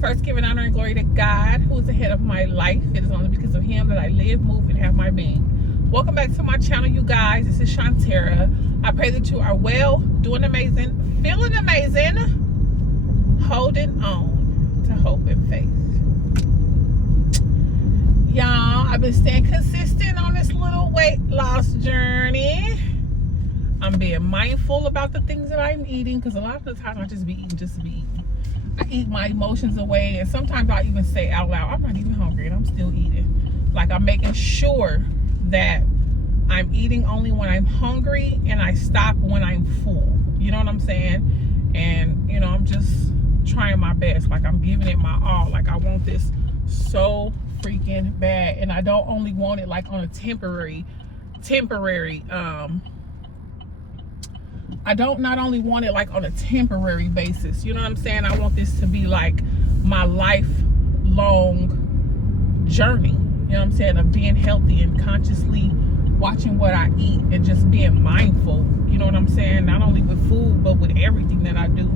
First, giving honor and glory to God, who is the head of my life. It is only because of him that I live, move, and have my being. Welcome back to my channel, you guys. This is Shantera. I pray that you are well, doing amazing, feeling amazing, holding on to hope and faith. Y'all, I've been staying consistent on this little weight loss journey. I'm being mindful about the things that I'm eating, because a lot of the time I just be eating just to be eating. I eat my emotions away, and sometimes I even say out loud, I'm not even hungry and I'm still eating. Like, I'm making sure that I'm eating only when I'm hungry and I stop when I'm full. You know what I'm saying? And, you know, I'm just trying my best. Like, I'm giving it my all. Like, I want this so freaking bad. And I don't only want it like on a temporary, I don't not only want it like on a temporary basis. You know what I'm saying? I want this to be like my lifelong journey. You know what I'm saying? Of being healthy and consciously watching what I eat and just being mindful. You know what I'm saying? Not only with food, but with everything that I do.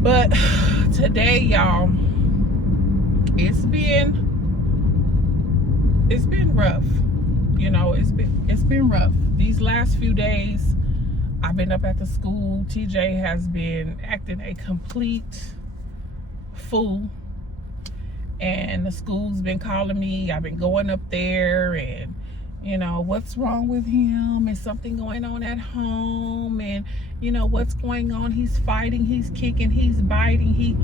But today, y'all, it's been rough. You know, it's been rough. These last few days, I've been up at the school. TJ has been acting a complete fool. And the school's been calling me. I've been going up there and, you know, what's wrong with him? Is something going on at home? And, you know, what's going on? He's fighting, he's kicking, he's biting. He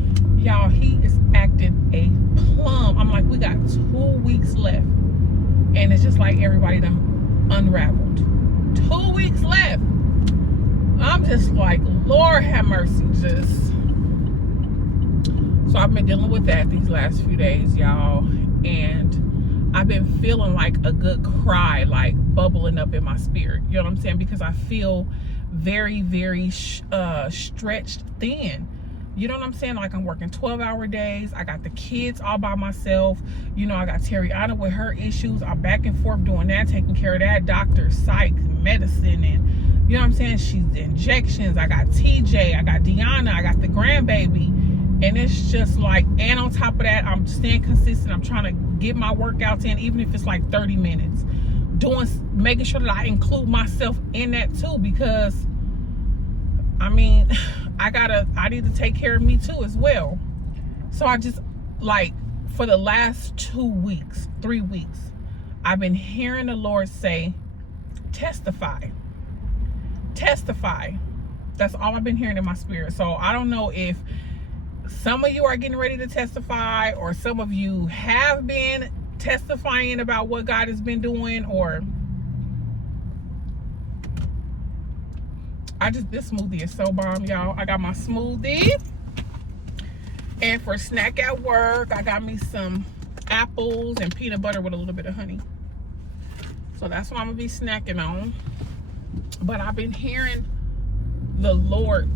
is acting a plum. I'm like, we got 2 weeks left. And it's just like everybody done unraveled. 2 weeks left. I'm just like, Lord have mercy. So I've been dealing with that these last few days, y'all. And I've been feeling like a good cry, like bubbling up in my spirit. You know what I'm saying? Because I feel very, very stretched thin. You know what I'm saying? Like, I'm working 12-hour days. I got the kids all by myself. You know, I got Terriana with her issues. I'm back and forth doing that, taking care of that. Doctor, psych, medicine, and you know what I'm saying? She's injections. I got TJ. I got Deanna. I got the grandbaby. And it's just like, and on top of that, I'm staying consistent. I'm trying to get my workouts in, even if it's like 30 minutes. Making sure that I include myself in that too, because, I mean, I need to take care of me too as well. So I just, like, for the last 3 weeks, I've been hearing the Lord say, testify. Testify. That's all I've been hearing in my spirit. So I don't know if some of you are getting ready to testify, or some of you have been testifying about what God has been doing, or this smoothie is so bomb, y'all. I got my smoothie, and for snack at work, I got me some apples and peanut butter with a little bit of honey. So that's what I'm gonna be snacking on. But I've been hearing the Lord,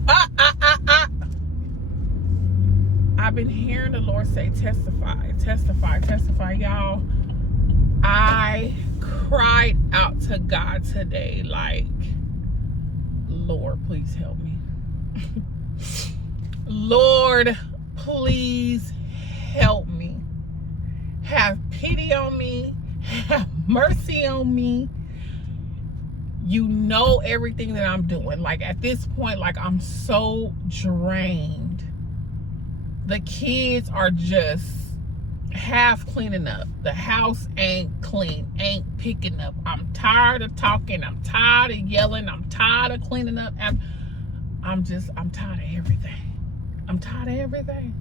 I've been hearing the Lord say, testify, testify, testify, y'all. I cried out to God today, like, Lord, please help me. Lord, please help me. Have pity on me. Have mercy on me. You know everything that I'm doing. Like, at this point, like, I'm so drained. The kids are just half cleaning up. The house ain't clean, ain't picking up. I'm tired of talking. I'm tired of yelling. I'm tired of cleaning up. I'm tired of everything. I'm tired of everything.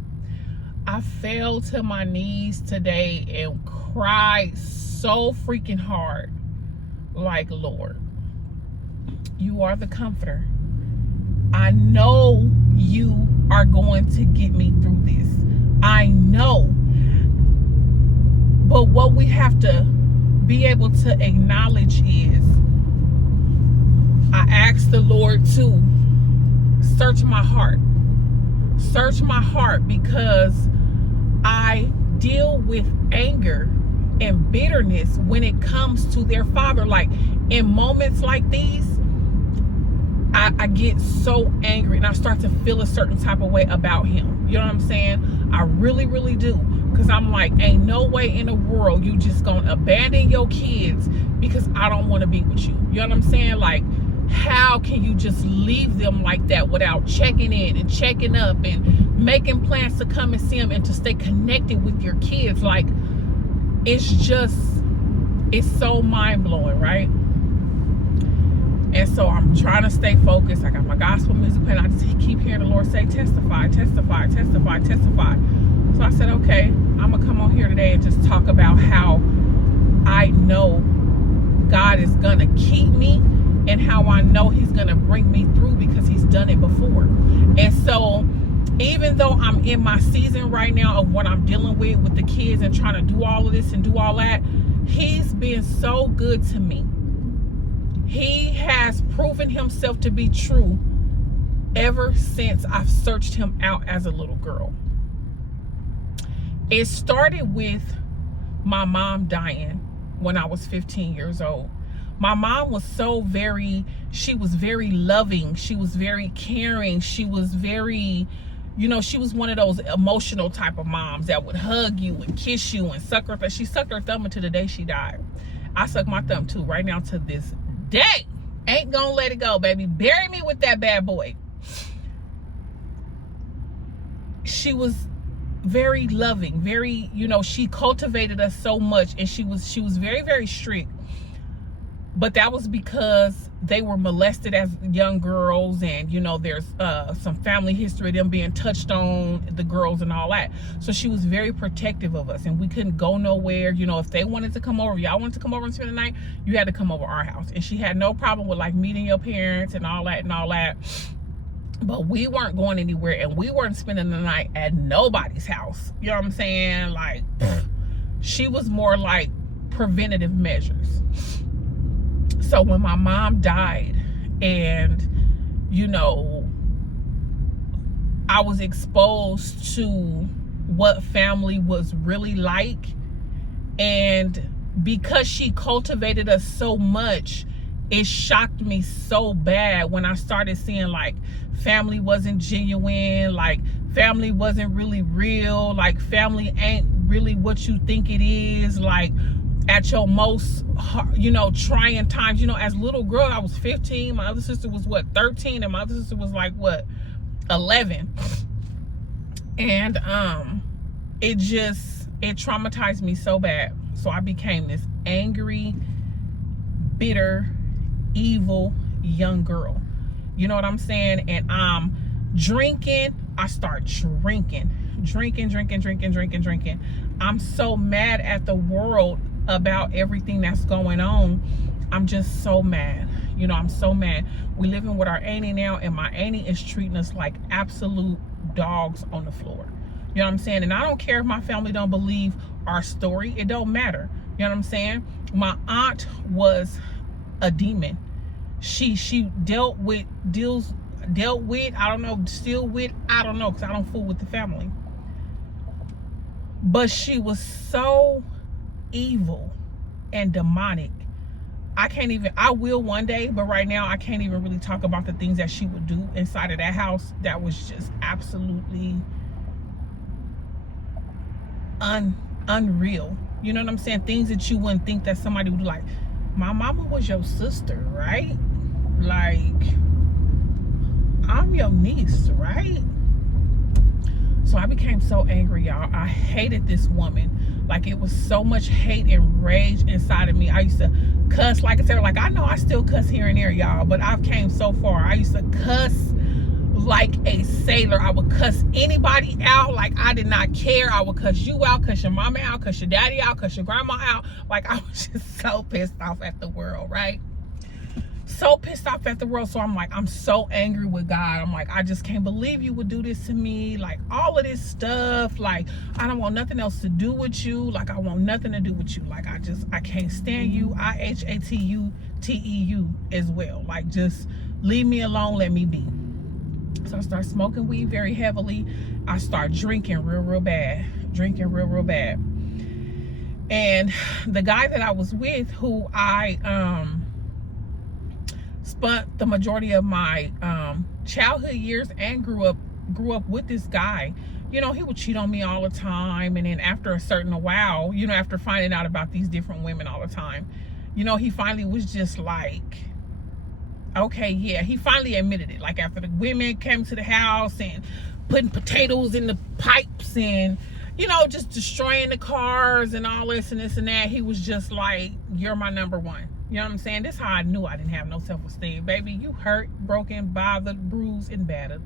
I fell to my knees today and cried so freaking hard. Like, Lord, you are the comforter. I know you are going to get me through this. I know. But what we have to be able to acknowledge is, I asked the Lord to search my heart. Search my heart, because I deal with anger and bitterness when it comes to their father. Like, in moments like these, I get so angry and I start to feel a certain type of way about him. You know what I'm saying? I really, really do. Because I'm like, ain't no way in the world you just gonna abandon your kids because I don't want to be with you. You know what I'm saying? Like, how can you just leave them like that without checking in and checking up and making plans to come and see them and to stay connected with your kids? Like, it's so mind-blowing, right? And so I'm trying to stay focused. I got my gospel music playing. I just keep hearing the Lord say, testify, testify, testify, testify. So I said, okay, I'm going to come on here today and just talk about how I know God is going to keep me and how I know he's going to bring me through because he's done it before. And so even though I'm in my season right now of what I'm dealing with the kids and trying to do all of this and do all that, he's been so good to me. He has proven himself to be true ever since I've searched him out as a little girl. It started with my mom dying when I was 15 years old. My mom was she was very loving. She was very caring. She was very, she was one of those emotional type of moms that would hug you and kiss you and suck her thumb. She sucked her thumb until the day she died. I suck my thumb too, right now to this day. Ain't gonna let it go, baby. Bury me with that bad boy. She was very loving, very, she cultivated us so much, and she was very, very strict. But that was because they were molested as young girls, and there's some family history of them being touched on, the girls and all that. So she was very protective of us, and we couldn't go nowhere. If they wanted to come over, y'all wanted to come over and spend the night, you had to come over our house. And she had no problem with like meeting your parents and all that. But we weren't going anywhere, and we weren't spending the night at nobody's house. You know what I'm saying? Like, she was more like preventative measures. So when my mom died, and I was exposed to what family was really like, and because she cultivated us so much, it shocked me so bad when I started seeing like family wasn't genuine, like family wasn't really real, like family ain't really what you think it is. Like, at your most, trying times, as a little girl, I was 15. My other sister was 13, and my other sister was 11. And it traumatized me so bad. So I became this angry, bitter, evil young girl. You know what I'm saying? And I'm drinking. I start drinking. I'm so mad at the world about everything that's going on. I'm just so mad. I'm so mad. We living with our auntie now, and my auntie is treating us like absolute dogs on the floor. You know what I'm saying? And I don't care if my family don't believe our story. It don't matter. You know what I'm saying? My aunt was a demon. She dealt with, I don't know, still with, I don't know, because I don't fool with the family. But she was so evil and demonic. I will one day, but right now I can't even really talk about the things that she would do inside of that house. That was just absolutely unreal. You know what I'm saying? Things that you wouldn't think that somebody would do. Like, my mama was your sister, right? Like, I'm your niece, right? So I became so angry, y'all. I hated this woman. Like, it was so much hate and rage inside of me. I used to cuss, like I said, like, I know I still cuss here and there, y'all, but I've came so far. I used to cuss like a sailor. I would cuss anybody out like I did not care. I would cuss you out, cuss your mama out, cuss your daddy out, cuss your grandma out. Like, I was just so pissed off at the world, right? So pissed off at the world. So I'm like, I'm so angry with God. I'm like, I just can't believe you would do this to me. Like, all of this stuff. Like, I don't want nothing else to do with you. Like, I want nothing to do with you. Like, I can't stand you. IHATUTEU as well. Like, just leave me alone. Let me be. So I start smoking weed very heavily. I start drinking real bad. And the guy that I was with, who I spent the majority of my childhood years and grew up with this guy. You know, he would cheat on me all the time, and then after a certain while, you know, after finding out about these different women all the time, you know, he finally was just like, okay, yeah, he finally admitted it. Like after the women came to the house and putting potatoes in the pipes and, you know, just destroying the cars and all this and this and that, he was just like, you're my number one. You know what I'm saying? This is how I knew I didn't have no self-esteem. Baby, you hurt, broken, bothered, bruised, and battered.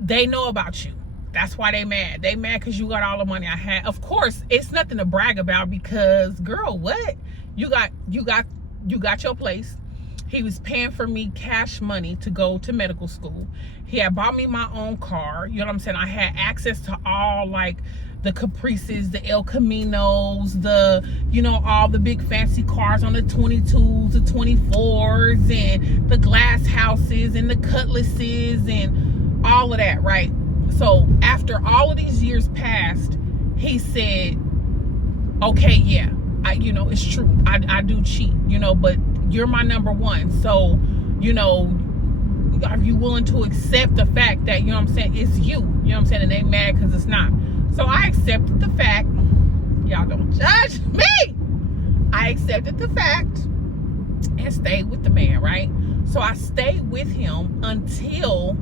They know about you. That's why they mad. They mad because you got all the money I had. Of course, it's nothing to brag about because, girl, what? You got your place. He was paying for me cash money to go to medical school. He had bought me my own car. You know what I'm saying? I had access to all like the Caprices, the El Caminos, the, you know, all the big fancy cars on the 22s, the 24s, and the glass houses and the Cutlasses and all of that, right? So after all of these years passed, he said, okay, yeah, you know, it's true. I do cheat, you know, but you're my number one. So, you know, are you willing to accept the fact that, you know what I'm saying, it's you? You know what I'm saying? And they mad because it's not. So I accepted the fact. Y'all don't judge me. I accepted the fact and stayed with the man, right? So I stayed with him until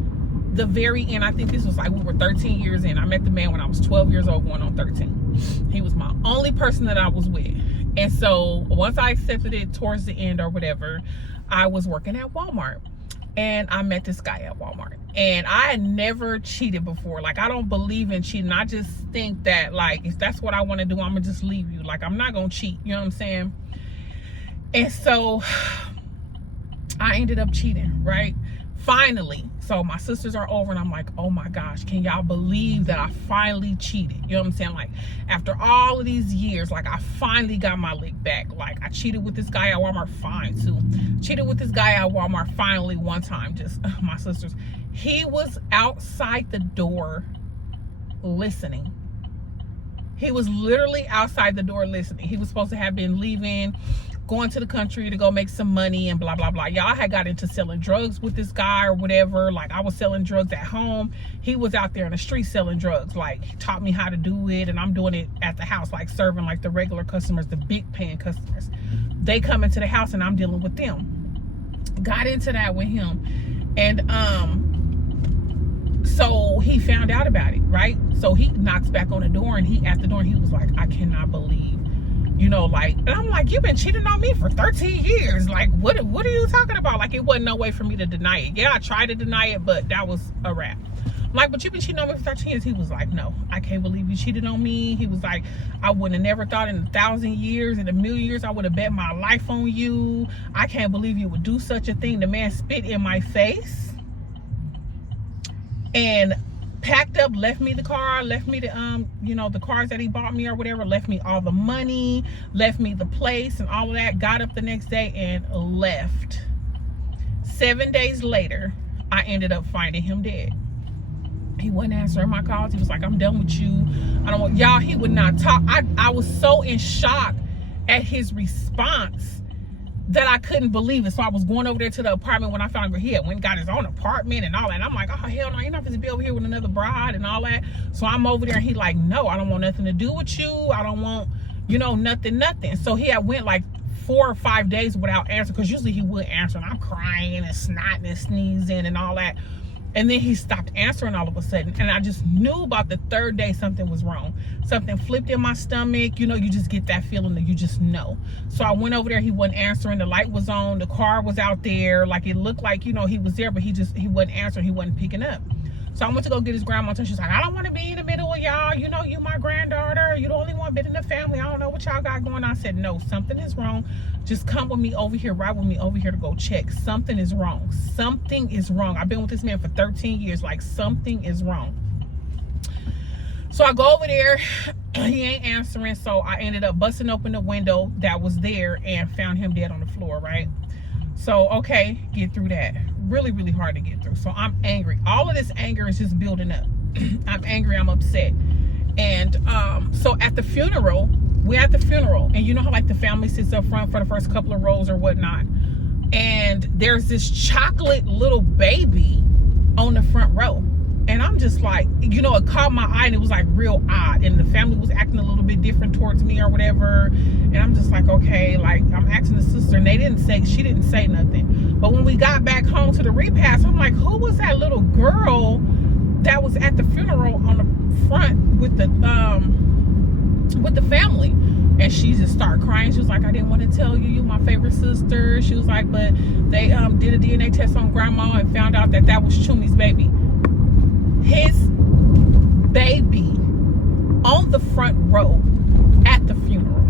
the very end. I think this was like we were 13 years in. I met the man when I was 12 years old going on 13. He was my only person that I was with. And so once I accepted it towards the end or whatever, I was working at Walmart and I met this guy at Walmart. And I had never cheated before. Like, I don't believe in cheating. I just think that, like, if that's what I want to do, I'm gonna just leave you. Like, I'm not gonna cheat, you know what I'm saying? And so I ended up cheating, right? Finally. So my sisters are over and I'm like, oh my gosh, can y'all believe that I finally cheated? You know what I'm saying? Like, after all of these years, like, I finally got my lick back. Like, I cheated with this guy at Walmart, fine too. Cheated with this guy at Walmart finally one time, just my sisters. He was outside the door listening. He was literally outside the door listening. He was supposed to have been leaving, going to the country to go make some money and blah blah blah. Y'all, had got into selling drugs with this guy or whatever. Like, I was selling drugs at home, he was out there in the street selling drugs. Like, he taught me how to do it and I'm doing it at the house, like serving like the regular customers, the big paying customers. They come into the house and I'm dealing with them. Got into that with him, and so he found out about it, right? So he knocks back on the door and he at the door and he was like, I cannot believe, you know, like, and I'm like, you've been cheating on me for 13 years. Like, what are you talking about? Like, it wasn't no way for me to deny it. Yeah, I tried to deny it, but that was a wrap. I'm like, but you've been cheating on me for 13 years. He was like, no, I can't believe you cheated on me. He was like, I would have never thought in 1,000 years, in a million years, I would have bet my life on you. I can't believe you would do such a thing. The man spit in my face and packed up, left me the car, left me the you know, the cars that he bought me or whatever, left me all the money, left me the place and all of that. Got up the next day and left. 7 days later, I ended up finding him dead. He wasn't answering my calls. He was like, I'm done with you. I don't want y'all. He would not talk. I was so in shock at his response that I couldn't believe it. So I was going over there to the apartment when I found out he had went and got his own apartment and all that. And I'm like, oh, hell no, you're not supposed to be over here with another bride and all that. So I'm over there and he like, no, I don't want nothing to do with you. I don't want, you know, nothing. So he had went like 4 or 5 days without answering, because usually he would answer and I'm crying and snotting and sneezing and all that. And then he stopped answering all of a sudden. And I just knew about the 3rd day something was wrong. Something flipped in my stomach. You know, you just get that feeling that you just know. So I went over there. He wasn't answering. The light was on. The car was out there. Like, it looked like, you know, he was there, but he wasn't answering. He wasn't picking up. So I went to go get his grandma. And she's like, I don't want to be in the middle of y'all. You know, you my granddaughter. You the only one been in the family. I don't know what y'all got going on. I said, no, something is wrong. Just come with me over here, ride with me over here to go check. Something is wrong. Something is wrong. I've been with this man for 13 years. Like, something is wrong. So I go over there. He ain't answering. So I ended up busting open the window that was there and found him dead on the floor, right? So, okay, get through that. Really, really hard to get through. So I'm angry. All of this anger is just building up. I'm angry. I'm upset. And so at the funeral, we're at the funeral, and you know how like the family sits up front for the first couple of rows or whatnot, and there's this chocolate little baby on the front row. And I'm just like, you know, it caught my eye, and it was like real odd, and the family was acting a little bit different towards me or whatever. And I'm just like, okay, like I'm asking the sister, and she didn't say nothing. But when we got back home to the repast, I'm like, who was that little girl that was at the funeral on the front with the family? And she just started crying. She was like, I didn't want to tell you, you my favorite sister. She was like, but they did a DNA test on grandma and found out that was Chumi's baby. His baby on the front row at the funeral.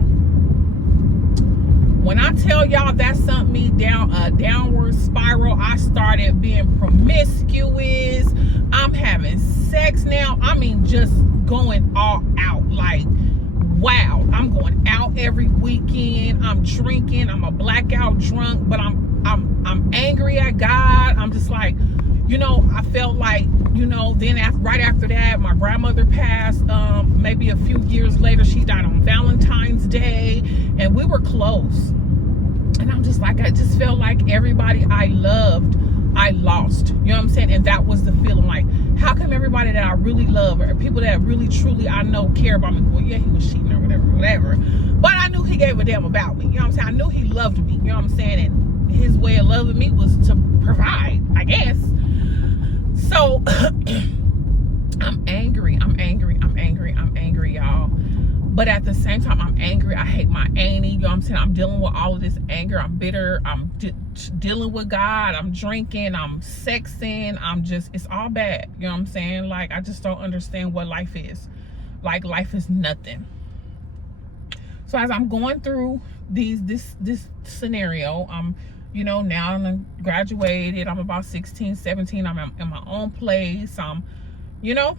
When I tell y'all that sent me down a downward spiral, I started being promiscuous. I'm having sex now. I mean, just going all out. Like, wow, I'm going out every weekend. I'm drinking. I'm a blackout drunk, but I'm angry at God. I'm just like, you know, I felt like, you know, then right after that, my grandmother passed. Maybe a few years later, she died on Valentine's Day, and we were close. And I'm just like, I just felt like everybody I loved, I lost. You know what I'm saying? And that was the feeling. Like, how come everybody that I really love, or people that really truly I know care about me? Well, yeah, he was cheating or whatever. But I knew he gave a damn about me. You know what I'm saying? I knew he loved me. You know what I'm saying? And his way of loving me was to provide, I guess. So I'm angry, y'all. But at the same time, I'm angry. I hate my auntie. You know what I'm saying? I'm dealing with all of this anger. I'm bitter. I'm dealing with God. I'm drinking. I'm sexing. It's all bad. You know what I'm saying? Like, I just don't understand what life is. Like, life is nothing. So as I'm going through this scenario, you know, now I'm graduated. I'm about 16, 17. I'm in my own place. You know,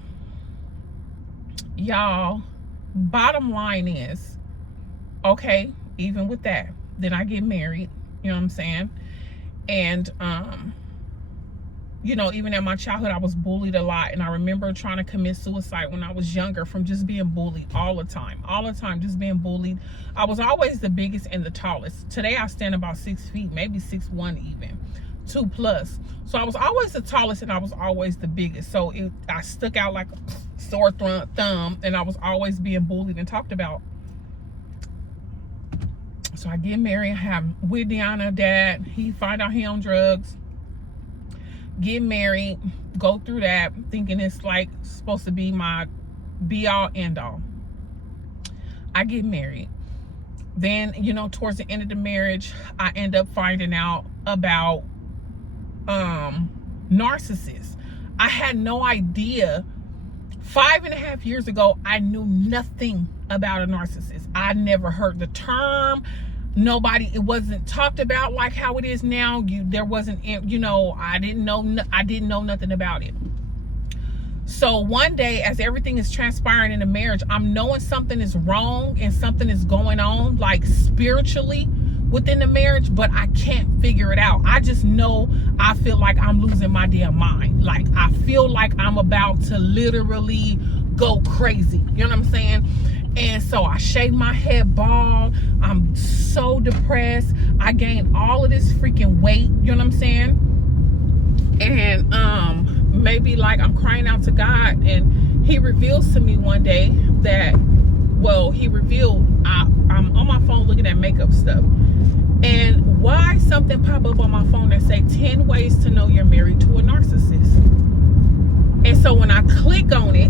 y'all, bottom line is, okay, even with that, then I get married. You know what I'm saying? And, you know, even in my childhood, I was bullied a lot. And I remember trying to commit suicide when I was younger from just being bullied all the time, just being bullied. I was always the biggest and the tallest. Today, I stand about 6 feet, maybe 6'1" even, 2+. So I was always the tallest, and I was always the biggest. So I stuck out like a sore thumb, and I was always being bullied and talked about. So I get married, I have with Deanna, dad, he find out he on drugs. Get married, go through that, thinking it's like supposed to be my be all end all. I get married. Then, you know, towards the end of the marriage, I end up finding out about narcissists. I had no idea. 5.5 years ago, I knew nothing about a narcissist. I never heard the term. It wasn't talked about like how it is now. There wasn't, you know, I didn't know nothing about it. So one day, as everything is transpiring in the marriage, I'm knowing something is wrong and something is going on, like spiritually within the marriage, but I can't figure it out. I just know I feel like I'm losing my damn mind. Like, I feel like I'm about to literally go crazy. You know what I'm saying? And so I shave my head bald. I'm so depressed. I gained all of this freaking weight. You know what I'm saying? And maybe like I'm crying out to God, and he reveals to me one day that, well, he revealed I'm on my phone looking at makeup stuff. And why something pop up on my phone that say 10 ways to know you're married to a narcissist. And so when I click on it,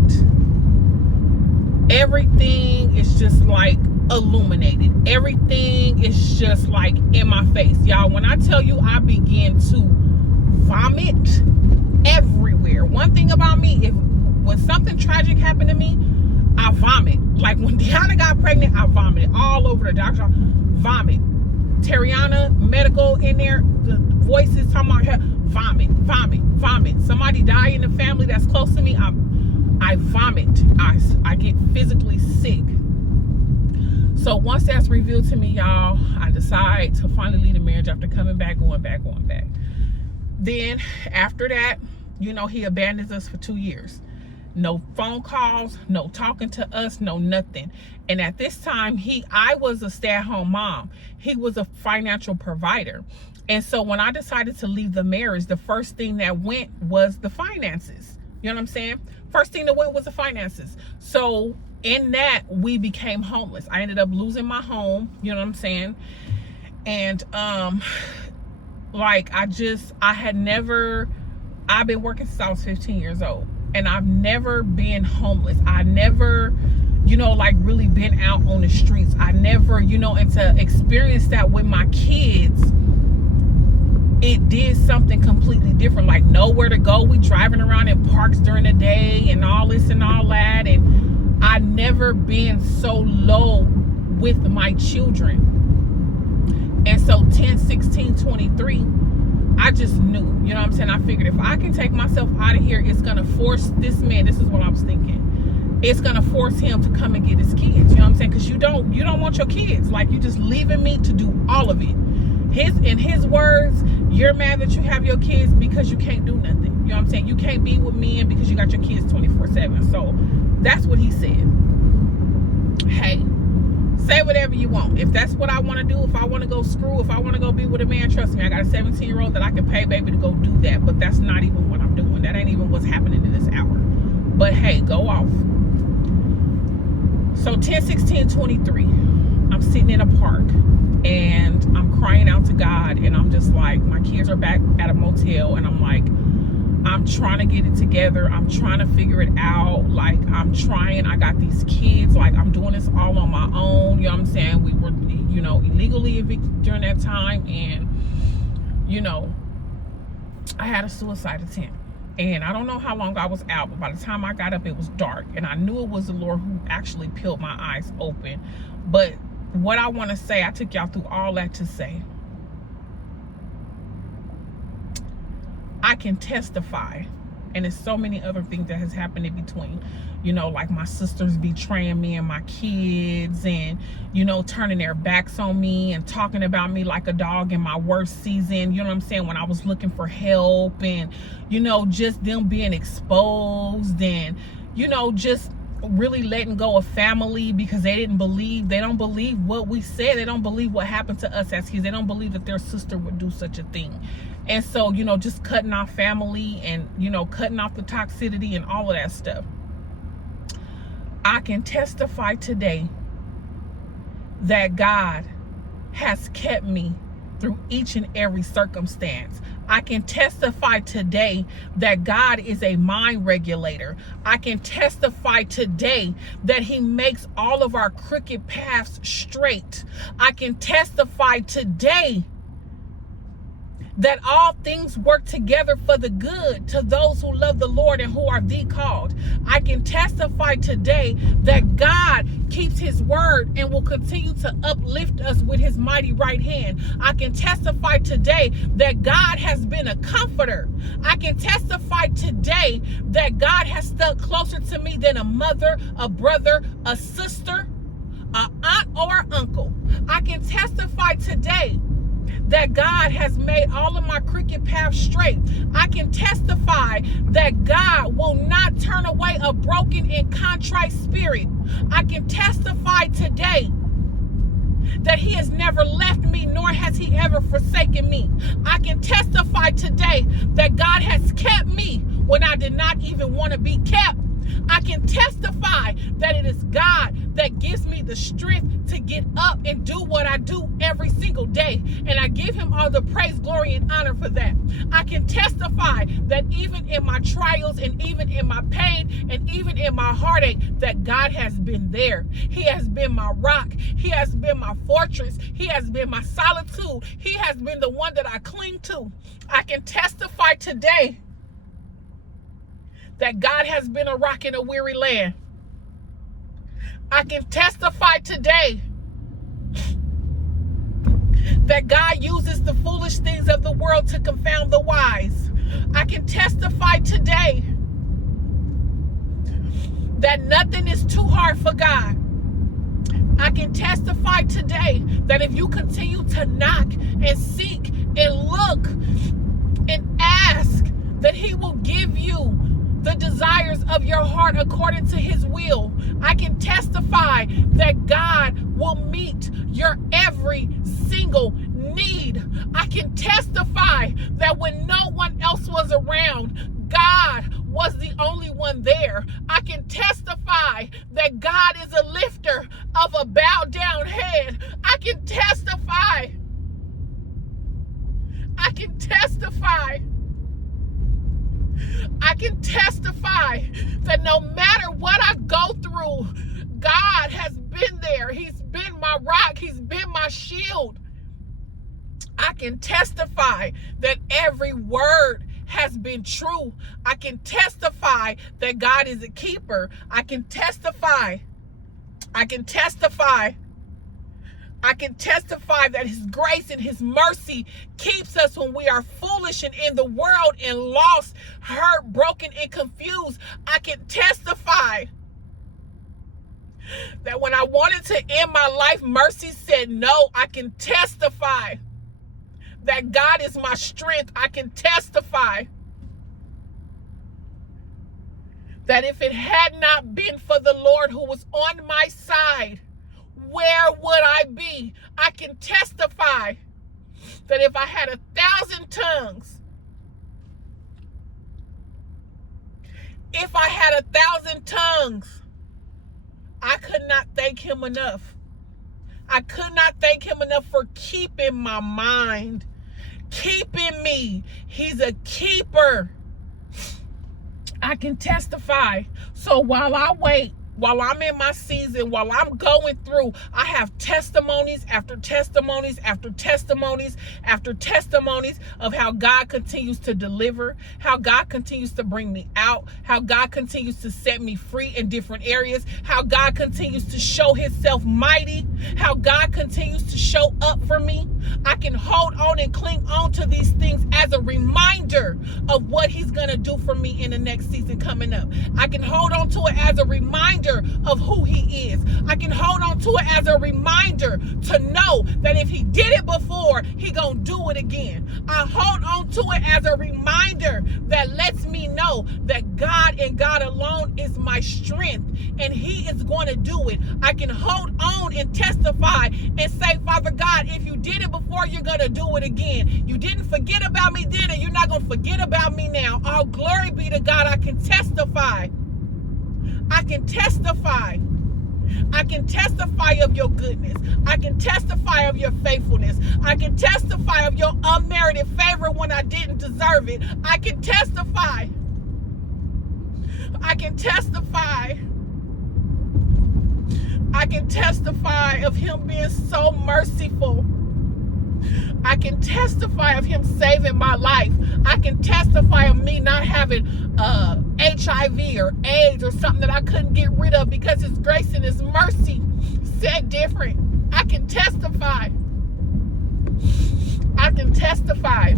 everything is just like illuminated. Everything is just like in my face. Y'all, when I tell you I begin to vomit everywhere. One thing about me, when something tragic happened to me, I vomit. Like when Deanna got pregnant, I vomited all over the doctor. Vomit. Tariana medical in there, the voices talking about her, vomit. Somebody die in the family that's close to me, I vomit. I get physically sick. So once that's revealed to me, y'all, I decide to finally leave the marriage after coming back, going back. Then after that, you know, he abandons us for 2 years. no phone calls, no talking to us, no nothing. And at this time, I was a stay-at-home mom. He was a financial provider. And so when I decided to leave the marriage, the first thing that went was the finances. You know what I'm saying? First thing that went was the finances. So in that, we became homeless. I ended up losing my home. You know what I'm saying? And like I've been working since I was 15 years old, and I've never been homeless. I never, like really been out on the streets. I never, and to experience that with my kids, it did something completely different. Like nowhere to go. We driving around in parks during the day and all this and all that. And I never been so low with my children. And so 10, 16, 23, I just knew, you know what I'm saying? I figured if I can take myself out of here, it's going to force this man. This is what I was thinking. It's going to force him to come and get his kids. You know what I'm saying? Because you don't want your kids. Like, you just leaving me to do all of it. In his words, you're mad that you have your kids because you can't do nothing. You know what I'm saying? You can't be with men because you got your kids 24/7. So that's what he said. Hey, say whatever you want. If that's what I want to do, if I want to go screw, if I want to go be with a man, trust me, I got a 17-year-old that I can pay baby to go do that. But that's not even what I'm doing. That ain't even what's happening in this hour. But hey, go off. So 10, 16, 23, I'm sitting in a park and I'm crying out to God, and I'm just like, my kids are back at a motel, and I'm like, I'm trying to get it together. I'm trying to figure it out. Like, I got these kids, like I'm doing this all on my own. You know what I'm saying? We were, illegally evicted during that time. And, I had a suicide attempt. And I don't know how long I was out, but by the time I got up, it was dark. And I knew it was the Lord who actually peeled my eyes open. But what I want to say, I took y'all through all that to say, I can testify. And there's so many other things that has happened in between, like my sisters betraying me and my kids, and, turning their backs on me and talking about me like a dog in my worst season. You know what I'm saying? When I was looking for help, and, just them being exposed, and, just really letting go of family because they don't believe what we said. They don't believe what happened to us as kids. They don't believe that their sister would do such a thing. And so, just cutting off family and, cutting off the toxicity and all of that stuff. I can testify today that God has kept me through each and every circumstance. I can testify today that God is a mind regulator. I can testify today that he makes all of our crooked paths straight. I can testify today that all things work together for the good to those who love the Lord and who are the called. I can testify today that God keeps his word and will continue to uplift us with his mighty right hand. I can testify today that God has been a comforter. I can testify today that God has stuck closer to me than a mother, a brother, a sister, an aunt, or an uncle. I can testify today that God has made all of my crooked paths straight. I can testify that God will not turn away a broken and contrite spirit. I can testify today that he has never left me, nor has he ever forsaken me. I can testify today that God has kept me when I did not even want to be kept. I can testify that it is God that gives me the strength to get up and do what I do every single day. And I give him all the praise, glory, and honor for that. I can testify that even in my trials and even in my pain and even in my heartache, that God has been there. He has been my rock. He has been my fortress. He has been my solitude. He has been the one that I cling to. I can testify today that God has been a rock in a weary land. I can testify today that God uses the foolish things of the world to confound the wise. I can testify today that nothing is too hard for God. I can testify today that if you continue to knock and seek and look and ask, that he will give you the desires of your heart according to his will. I can testify that God will meet your every single need. I can testify that when no one else was around, God was the only one there. I can testify that God is a lifter of a bowed down head. I can testify. I can testify. I can testify that no matter what I go through, God has been there. He's been my rock. He's been my shield. I can testify that every word has been true. I can testify that God is a keeper. I can testify. I can testify that his grace and his mercy keeps us when we are foolish and in the world and lost, hurt, broken, and confused. I can testify that when I wanted to end my life, mercy said no. I can testify that God is my strength. I can testify that if it had not been for the Lord who was on my side, where would I be? I can testify that if I had 1,000 tongues, I could not thank him enough. I could not thank him enough for keeping my mind, keeping me. He's a keeper. I can testify. So while I wait, while I'm in my season, while I'm going through, I have testimonies after testimonies after testimonies after testimonies of how God continues to deliver, how God continues to bring me out, how God continues to set me free in different areas, how God continues to show himself mighty, how God continues to show up for me. I can hold on and cling on to these things as a reminder of what he's going to do for me in the next season coming up. I can hold on to it as a reminder of who he is. I can hold on to it as a reminder to know that if he did it before, he gonna do it again. I hold on to it as a reminder that lets me know that God and God alone is my strength and he is going to do it. I can hold on and testify and say, Father God, if you did it before, you're going to do it again. You didn't forget about me then, and you're not going to forget about me now. All glory be to God. I can testify. I can testify. I can testify of your goodness. I can testify of your faithfulness. I can testify of your unmerited favor when I didn't deserve it. I can testify. I can testify. I can testify of him being so merciful. I can testify of him saving my life. I can testify of me not having HIV or AIDS or something that I couldn't get rid of because his grace and his mercy said different. I can testify. I can testify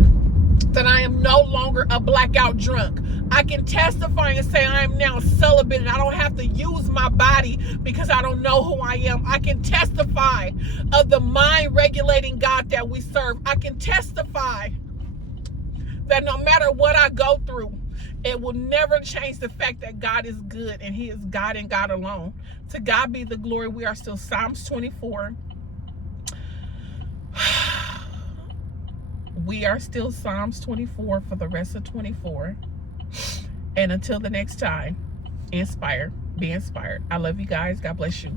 that I am no longer a blackout drunk. I can testify and say I am now celibate and I don't have to use my body because I don't know who I am. I can testify of the mind regulating God that we serve. I can testify that no matter what I go through, it will never change the fact that God is good and he is God and God alone. To God be the glory. We are still Psalms 24. We are still Psalms 24 for the rest of 24. And until the next time, inspire, be inspired. I love you guys. God bless you.